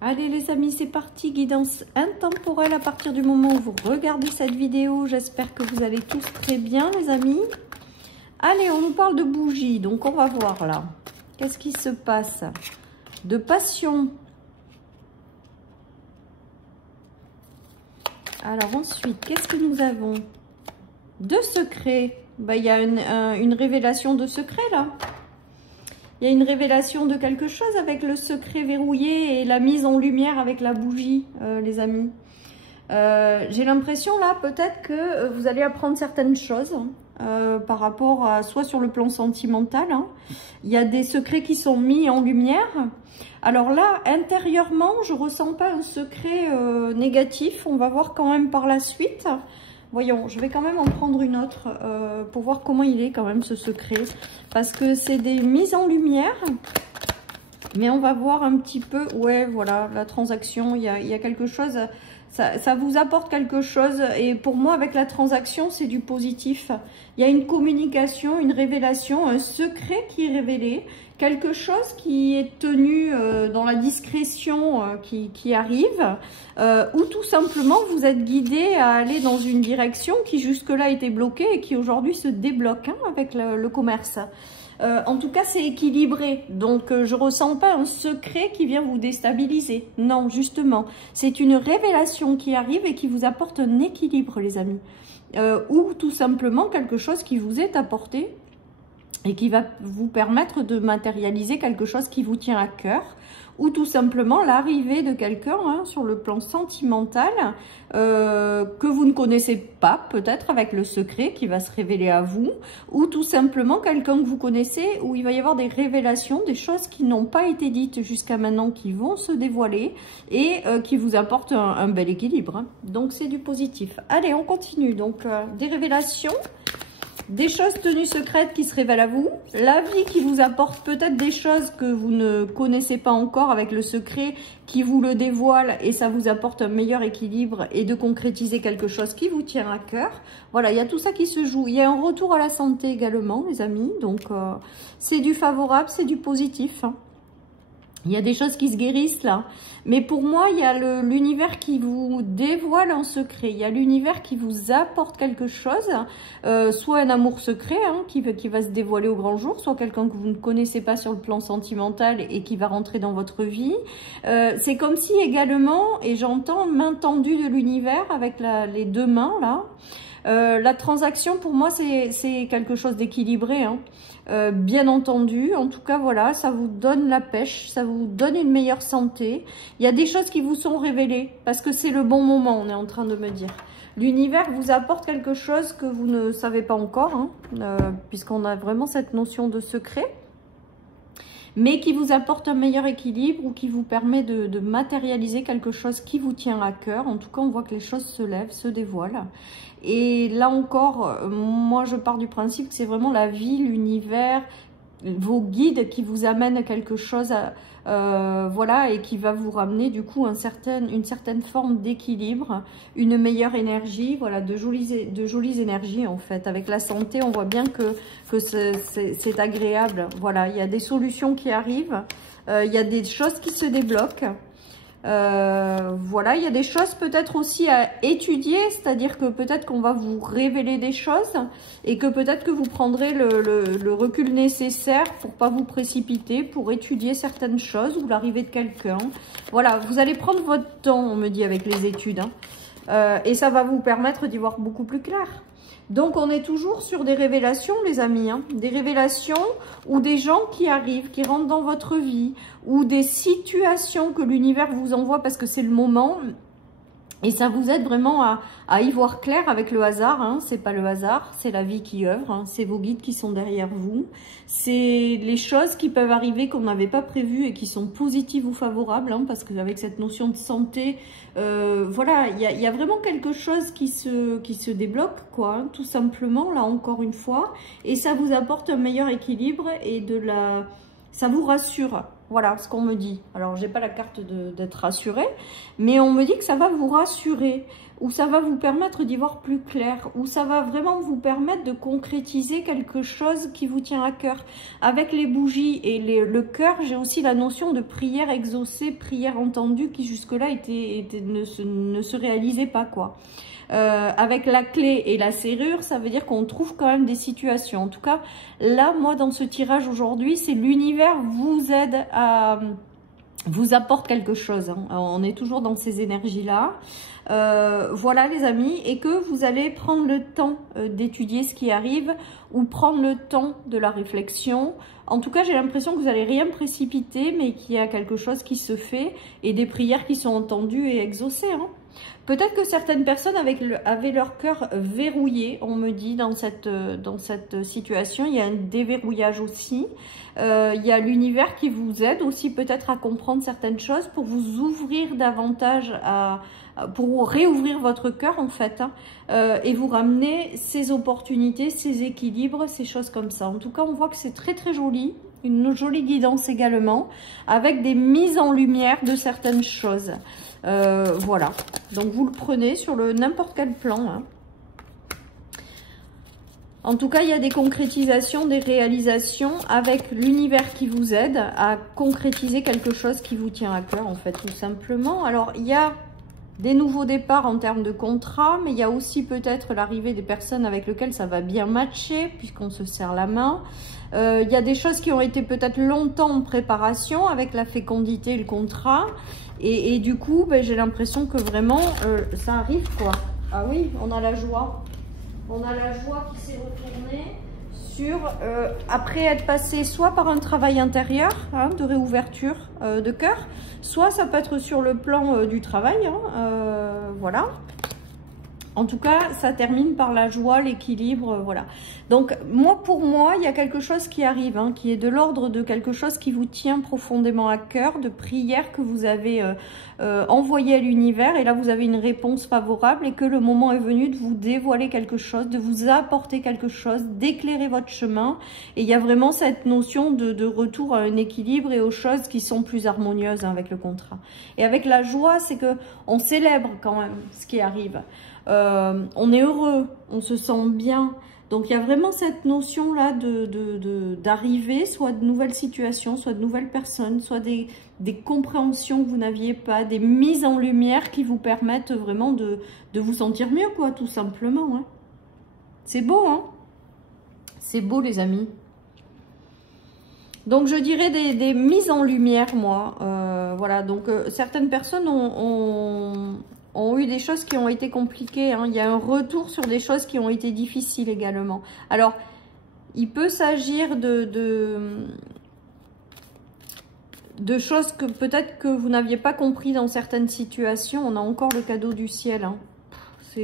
Allez les amis, c'est parti, guidance intemporelle à partir du moment où vous regardez cette vidéo. J'espère que vous allez tous très bien les amis. Allez, on nous parle de bougies, donc on va voir là. Qu'est-ce qui se passe? De passion. Alors ensuite, qu'est-ce que nous avons? De secret. Bah, il y a une révélation de secret là. Il y a une révélation de quelque chose avec le secret verrouillé et la mise en lumière avec la bougie, les amis. J'ai l'impression là peut-être que vous allez apprendre certaines choses par rapport à soit sur le plan sentimental. Hein. Il y a des secrets qui sont mis en lumière. Alors là, intérieurement, je ressens pas un secret négatif. On va voir quand même par la suite. Voyons, je vais quand même en prendre une autre pour voir comment il est quand même ce secret. Parce que c'est des mises en lumière. Mais on va voir un petit peu. Ouais, voilà, la transaction, il y a quelque chose. Ça vous apporte quelque chose. Et pour moi, avec la transaction, c'est du positif. Il y a une communication, une révélation, un secret qui est révélé. Quelque chose qui est tenu dans la discrétion qui arrive, ou tout simplement vous êtes guidé à aller dans une direction qui jusque-là était bloquée et qui aujourd'hui se débloque hein, avec le commerce. En tout cas, c'est équilibré. Donc, je ressens pas un secret qui vient vous déstabiliser. Non, justement, c'est une révélation qui arrive et qui vous apporte un équilibre, les amis. Ou tout simplement quelque chose qui vous est apporté et qui va vous permettre de matérialiser quelque chose qui vous tient à cœur, ou tout simplement l'arrivée de quelqu'un hein, sur le plan sentimental que vous ne connaissez pas, peut-être avec le secret qui va se révéler à vous, ou tout simplement quelqu'un que vous connaissez où il va y avoir des révélations, des choses qui n'ont pas été dites jusqu'à maintenant, qui vont se dévoiler et qui vous apportent un bel équilibre. Hein. Donc c'est du positif. Allez, on continue. Donc des révélations. Des choses tenues secrètes qui se révèlent à vous. La vie qui vous apporte peut-être des choses que vous ne connaissez pas encore avec le secret qui vous le dévoile et ça vous apporte un meilleur équilibre et de concrétiser quelque chose qui vous tient à cœur. Voilà, il y a tout ça qui se joue. Il y a un retour à la santé également, les amis. Donc, c'est du favorable, c'est du positif. Hein. Il y a des choses qui se guérissent là. Mais pour moi, il y a l'univers qui vous dévoile un secret. Il y a l'univers qui vous apporte quelque chose. Soit un amour secret hein, qui va se dévoiler au grand jour. Soit quelqu'un que vous ne connaissez pas sur le plan sentimental et qui va rentrer dans votre vie. C'est comme si également, et j'entends main tendue de l'univers avec les deux mains là. La transaction pour moi c'est quelque chose d'équilibré. Hein. Bien entendu, en tout cas voilà, ça vous donne la pêche, ça vous donne une meilleure santé. Il y a des choses qui vous sont révélées parce que c'est le bon moment, on est en train de me dire. L'univers vous apporte quelque chose que vous ne savez pas encore, hein, puisqu'on a vraiment cette notion de secret, mais qui vous apporte un meilleur équilibre ou qui vous permet de matérialiser quelque chose qui vous tient à cœur. En tout cas, on voit que les choses se lèvent, se dévoilent. Et là encore, moi je pars du principe que c'est vraiment la vie, l'univers, vos guides qui vous amènent à quelque chose, voilà, et qui va vous ramener du coup une certaine forme d'équilibre, une meilleure énergie, voilà, de jolies énergies en fait. Avec la santé, on voit bien que c'est agréable. Voilà, il y a des solutions qui arrivent, il y a des choses qui se débloquent. Voilà, il y a des choses peut-être aussi à étudier, c'est-à-dire que peut-être qu'on va vous révéler des choses et que peut-être que vous prendrez le recul nécessaire pour pas vous précipiter, pour étudier certaines choses ou l'arrivée de quelqu'un. Voilà, vous allez prendre votre temps, on me dit, avec les études. Hein. Et ça va vous permettre d'y voir beaucoup plus clair. Donc, on est toujours sur des révélations, les amis. Hein, des révélations ou des gens qui arrivent, qui rentrent dans votre vie, ou des situations que l'univers vous envoie parce que c'est le moment. Et ça vous aide vraiment à y voir clair avec le hasard. Hein. C'est pas le hasard, c'est la vie qui œuvre. Hein. C'est vos guides qui sont derrière vous. C'est les choses qui peuvent arriver qu'on n'avait pas prévues et qui sont positives ou favorables. Hein, parce qu'avec cette notion de santé, voilà, il y a vraiment quelque chose qui se débloque, quoi. Hein, tout simplement, là encore une fois. Et ça vous apporte un meilleur équilibre et ça vous rassure. Voilà ce qu'on me dit. Alors, j'ai pas la carte d'être rassurée, mais on me dit que ça va vous rassurer. où ça va vous permettre d'y voir plus clair, où ça va vraiment vous permettre de concrétiser quelque chose qui vous tient à cœur. Avec les bougies et le cœur, j'ai aussi la notion de prière exaucée, prière entendue qui jusque-là ne se réalisait pas, quoi. Avec la clé et la serrure, ça veut dire qu'on trouve quand même des situations. En tout cas, là, moi, dans ce tirage aujourd'hui, c'est l'univers vous aide à... vous apporte quelque chose. Hein. On est toujours dans ces énergies-là. Voilà les amis, et que vous allez prendre le temps d'étudier ce qui arrive ou prendre le temps de la réflexion. En tout cas, j'ai l'impression que vous n'allez rien précipiter, mais qu'il y a quelque chose qui se fait et des prières qui sont entendues et exaucées. Hein. Peut-être que certaines personnes avaient leur cœur verrouillé, on me dit, dans cette situation. Il y a un déverrouillage aussi. Il y a l'univers qui vous aide aussi peut-être à comprendre certaines choses pour vous ouvrir davantage pour réouvrir votre cœur en fait, hein, et vous ramener ces opportunités, ces équilibres, ces choses comme ça. En tout cas, on voit que c'est très très joli, une jolie guidance également, avec des mises en lumière de certaines choses. Voilà, donc vous le prenez sur n'importe quel plan. Hein. En tout cas, il y a des concrétisations, des réalisations avec l'univers qui vous aide à concrétiser quelque chose qui vous tient à cœur, en fait, tout simplement. Alors, il y a des nouveaux départs en termes de contrat, mais il y a aussi peut-être l'arrivée des personnes avec lesquelles ça va bien matcher, puisqu'on se serre la main. Il y a des choses qui ont été peut-être longtemps en préparation avec la fécondité et le contrat. Et du coup, ben, j'ai l'impression que vraiment, ça arrive, quoi. Ah oui, on a la joie. On a la joie qui s'est retournée sur, après être passé soit par un travail intérieur, hein, de réouverture de cœur, soit ça peut être sur le plan du travail, hein, voilà. En tout cas, ça termine par la joie, l'équilibre, voilà. Donc, pour moi, il y a quelque chose qui arrive, hein, qui est de l'ordre de quelque chose qui vous tient profondément à cœur, de prière que vous avez envoyée à l'univers. Et là, vous avez une réponse favorable et que le moment est venu de vous dévoiler quelque chose, de vous apporter quelque chose, d'éclairer votre chemin. Et il y a vraiment cette notion de retour à un équilibre et aux choses qui sont plus harmonieuses, hein, avec le contrat. Et avec la joie, c'est que on célèbre quand même ce qui arrive. On est heureux, on se sent bien. Donc, il y a vraiment cette notion-là d'arriver, soit de nouvelles situations, soit de nouvelles personnes, soit des compréhensions que vous n'aviez pas, des mises en lumière qui vous permettent vraiment de vous sentir mieux, quoi, tout simplement. Hein. C'est beau, hein? C'est beau, les amis. Donc, je dirais des mises en lumière, moi. Voilà, donc, certaines personnes ont eu des choses qui ont été compliquées. Hein. Il y a un retour sur des choses qui ont été difficiles également. Alors, il peut s'agir de choses que peut-être que vous n'aviez pas compris dans certaines situations. On a encore le cadeau du ciel. Hein.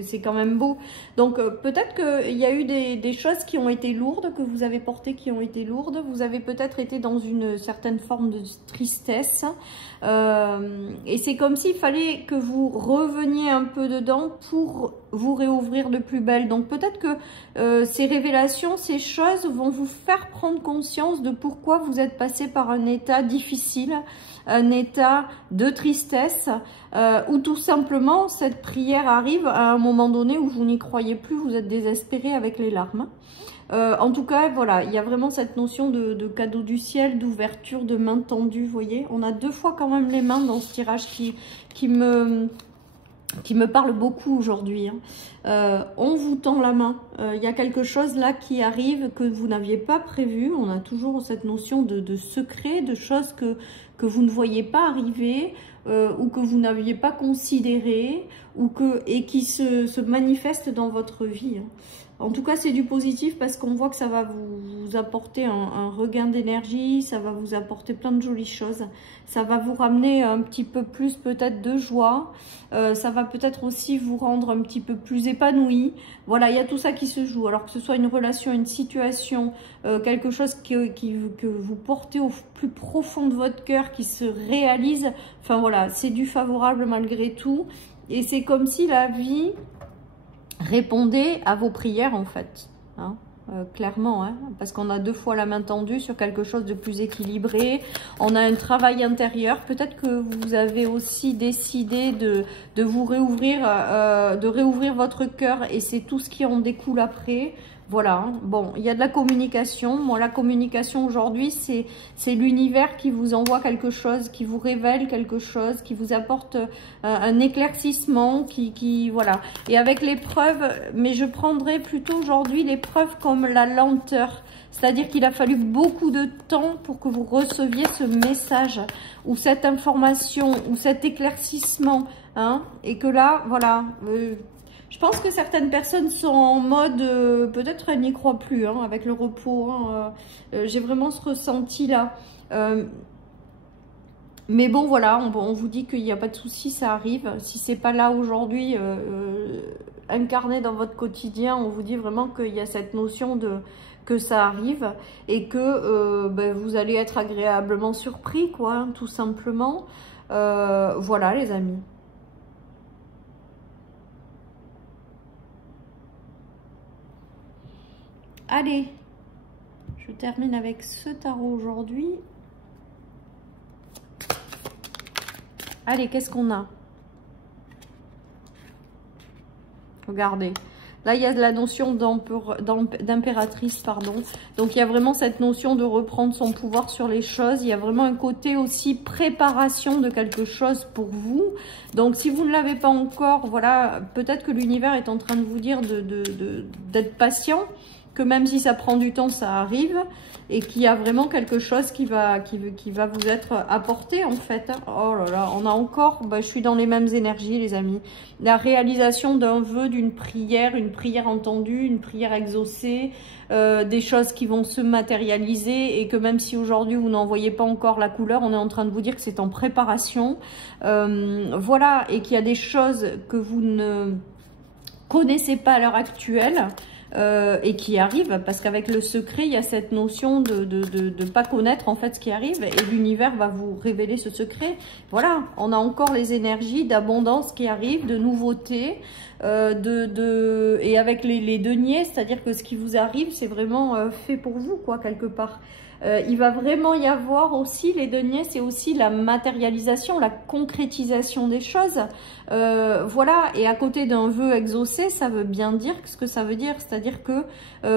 C'est quand même beau. Donc, peut-être qu'il y a eu des choses qui ont été lourdes, que vous avez portées qui ont été lourdes. Vous avez peut-être été dans une certaine forme de tristesse. Et c'est comme s'il fallait que vous reveniez un peu dedans pour vous réouvrir de plus belle. Donc, peut-être que ces révélations, ces choses vont vous faire prendre conscience de pourquoi vous êtes passé par un état difficile, un état de tristesse, où tout simplement cette prière arrive à un moment donné où vous n'y croyez plus, vous êtes désespéré avec les larmes. En tout cas, voilà, il y a vraiment cette notion de cadeau du ciel, d'ouverture, de main tendue, vous voyez. On a deux fois quand même les mains dans ce tirage qui me parle beaucoup aujourd'hui. Hein. On vous tend la main. Il y a quelque chose là qui arrive que vous n'aviez pas prévu. On a toujours cette notion de secret, de choses que vous ne voyez pas arriver, ou que vous n'aviez pas considéré, et qui se manifestent dans votre vie. Hein. En tout cas, c'est du positif parce qu'on voit que ça va vous apporter un regain d'énergie, ça va vous apporter plein de jolies choses. Ça va vous ramener un petit peu plus peut-être de joie. Ça va peut-être aussi vous rendre un petit peu plus épanoui. Voilà, il y a tout ça qui se joue. Alors que ce soit une relation, une situation, quelque chose que vous portez au plus profond de votre cœur, qui se réalise. Enfin voilà, c'est du favorable malgré tout. Et c'est comme si la vie répondez à vos prières en fait. Hein. clairement, hein, parce qu'on a 2 fois la main tendue sur quelque chose de plus équilibré. On a un travail intérieur. Peut-être que vous avez aussi décidé de vous réouvrir, de réouvrir votre cœur, et c'est tout ce qui en découle après. Voilà, bon, il y a de la communication. Moi, la communication aujourd'hui, c'est l'univers qui vous envoie quelque chose, qui vous révèle quelque chose, qui vous apporte un éclaircissement, voilà. Et avec l'épreuve, mais je prendrais plutôt aujourd'hui l'épreuve comme la lenteur. C'est-à-dire qu'il a fallu beaucoup de temps pour que vous receviez ce message, ou cette information, ou cet éclaircissement, hein, et que là, voilà... je pense que certaines personnes sont en mode, peut-être elles n'y croient plus, hein, avec le repos. Hein, j'ai vraiment ce ressenti-là. Mais bon, voilà, on vous dit qu'il n'y a pas de souci, ça arrive. Si c'est pas là aujourd'hui, incarné dans votre quotidien, on vous dit vraiment qu'il y a cette notion que ça arrive, et que vous allez être agréablement surpris, quoi, hein, tout simplement. Voilà, les amis. Allez, je termine avec ce tarot aujourd'hui. Allez, qu'est-ce qu'on a? Regardez. Là, il y a la notion d'impératrice, pardon. Donc, il y a vraiment cette notion de reprendre son pouvoir sur les choses. Il y a vraiment un côté aussi préparation de quelque chose pour vous. Donc, si vous ne l'avez pas encore, voilà, peut-être que l'univers est en train de vous dire d'être patient, que même si ça prend du temps, ça arrive, et qu'il y a vraiment quelque chose qui va vous être apporté, en fait. Oh là là, on a encore, je suis dans les mêmes énergies, les amis. La réalisation d'un vœu, d'une prière, une prière entendue, une prière exaucée, des choses qui vont se matérialiser, et que même si aujourd'hui vous n'en voyez pas encore la couleur, on est en train de vous dire que c'est en préparation. Voilà, et qu'il y a des choses que vous ne connaissez pas à l'heure actuelle, et qui arrive, parce qu'avec le secret, il y a cette notion de pas connaître en fait ce qui arrive, et l'univers va vous révéler ce secret. Voilà, on a encore les énergies d'abondance qui arrivent, de nouveautés, et avec les deniers, c'est-à-dire que ce qui vous arrive, c'est vraiment fait pour vous, quoi, quelque part. Il va vraiment y avoir aussi, les deniers, c'est aussi la matérialisation, la concrétisation des choses. Voilà, et à côté d'un vœu exaucé, ça veut bien dire ce que ça veut dire. C'est-à-dire que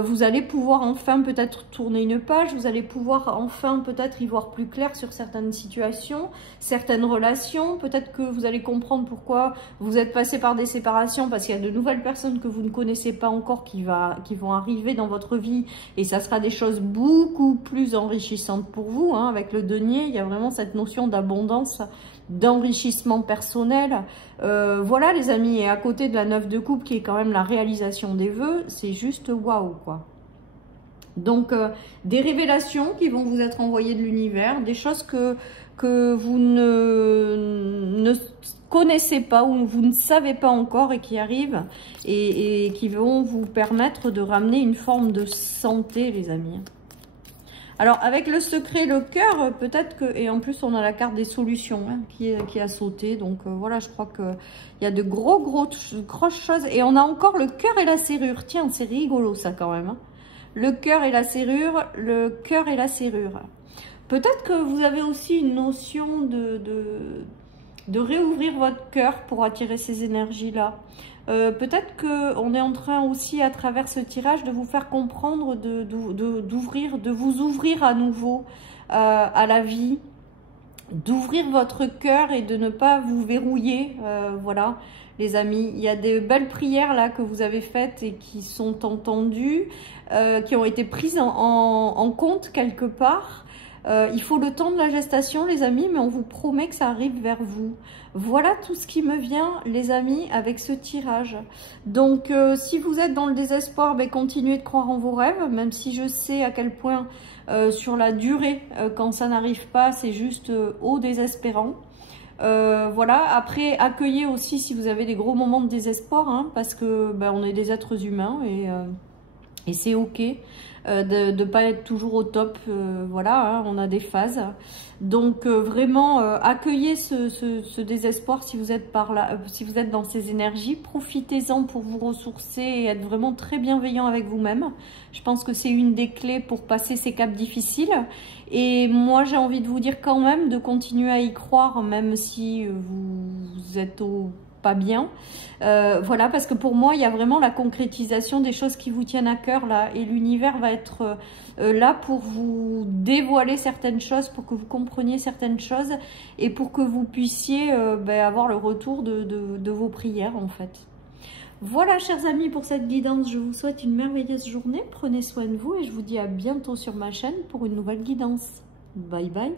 vous allez pouvoir enfin peut-être tourner une page, vous allez pouvoir enfin peut-être y voir plus clair sur certaines situations, certaines relations. Peut-être que vous allez comprendre pourquoi vous êtes passé par des séparations, parce qu'il y a de nouvelles personnes que vous ne connaissez pas encore qui vont arriver dans votre vie, et ça sera des choses beaucoup plus enrichissante pour vous, hein. Avec le denier, il y a vraiment cette notion d'abondance, d'enrichissement personnel. Voilà, les amis, et à côté de la 9 de coupe qui est quand même la réalisation des vœux, c'est juste waouh, quoi. Donc des révélations qui vont vous être envoyées de l'univers, des choses que vous ne connaissez pas, ou vous ne savez pas encore, et qui arrivent, et qui vont vous permettre de ramener une forme de santé, les amis. Alors, avec le secret, le cœur, peut-être que... Et en plus, on a la carte des solutions, hein, qui a sauté. Donc, voilà, je crois qu'il y a de grosses choses. Et on a encore le cœur et la serrure. Tiens, c'est rigolo, ça, quand même. Hein. Le cœur et la serrure, le cœur et la serrure. Peut-être que vous avez aussi une notion de réouvrir votre cœur pour attirer ces énergies-là. Peut-être qu'on est en train aussi, à travers ce tirage, de vous faire comprendre, de vous ouvrir à nouveau à la vie, d'ouvrir votre cœur et de ne pas vous verrouiller. Voilà, les amis, il y a des belles prières là que vous avez faites et qui sont entendues, qui ont été prises en compte quelque part. Il faut le temps de la gestation, les amis, mais on vous promet que ça arrive vers vous. Voilà tout ce qui me vient, les amis, avec ce tirage. Donc, si vous êtes dans le désespoir, continuez de croire en vos rêves, même si je sais à quel point, sur la durée, quand ça n'arrive pas, c'est juste désespérant. Voilà, après, accueillez aussi si vous avez des gros moments de désespoir, hein, parce que on est des êtres humains, et c'est ok. de ne pas être toujours au top. Voilà, hein, on a des phases. Donc vraiment, accueillez ce désespoir si vous êtes par là, si vous êtes dans ces énergies. Profitez-en pour vous ressourcer et être vraiment très bienveillant avec vous-même. Je pense que c'est une des clés pour passer ces caps difficiles. Et moi, j'ai envie de vous dire quand même de continuer à y croire, même si vous êtes pas bien. Voilà, parce que pour moi, il y a vraiment la concrétisation des choses qui vous tiennent à cœur là. Et l'univers va être là pour vous dévoiler certaines choses, pour que vous compreniez certaines choses et pour que vous puissiez avoir le retour de vos prières en fait. Voilà, chers amis, pour cette guidance, je vous souhaite une merveilleuse journée. Prenez soin de vous et je vous dis à bientôt sur ma chaîne pour une nouvelle guidance. Bye bye.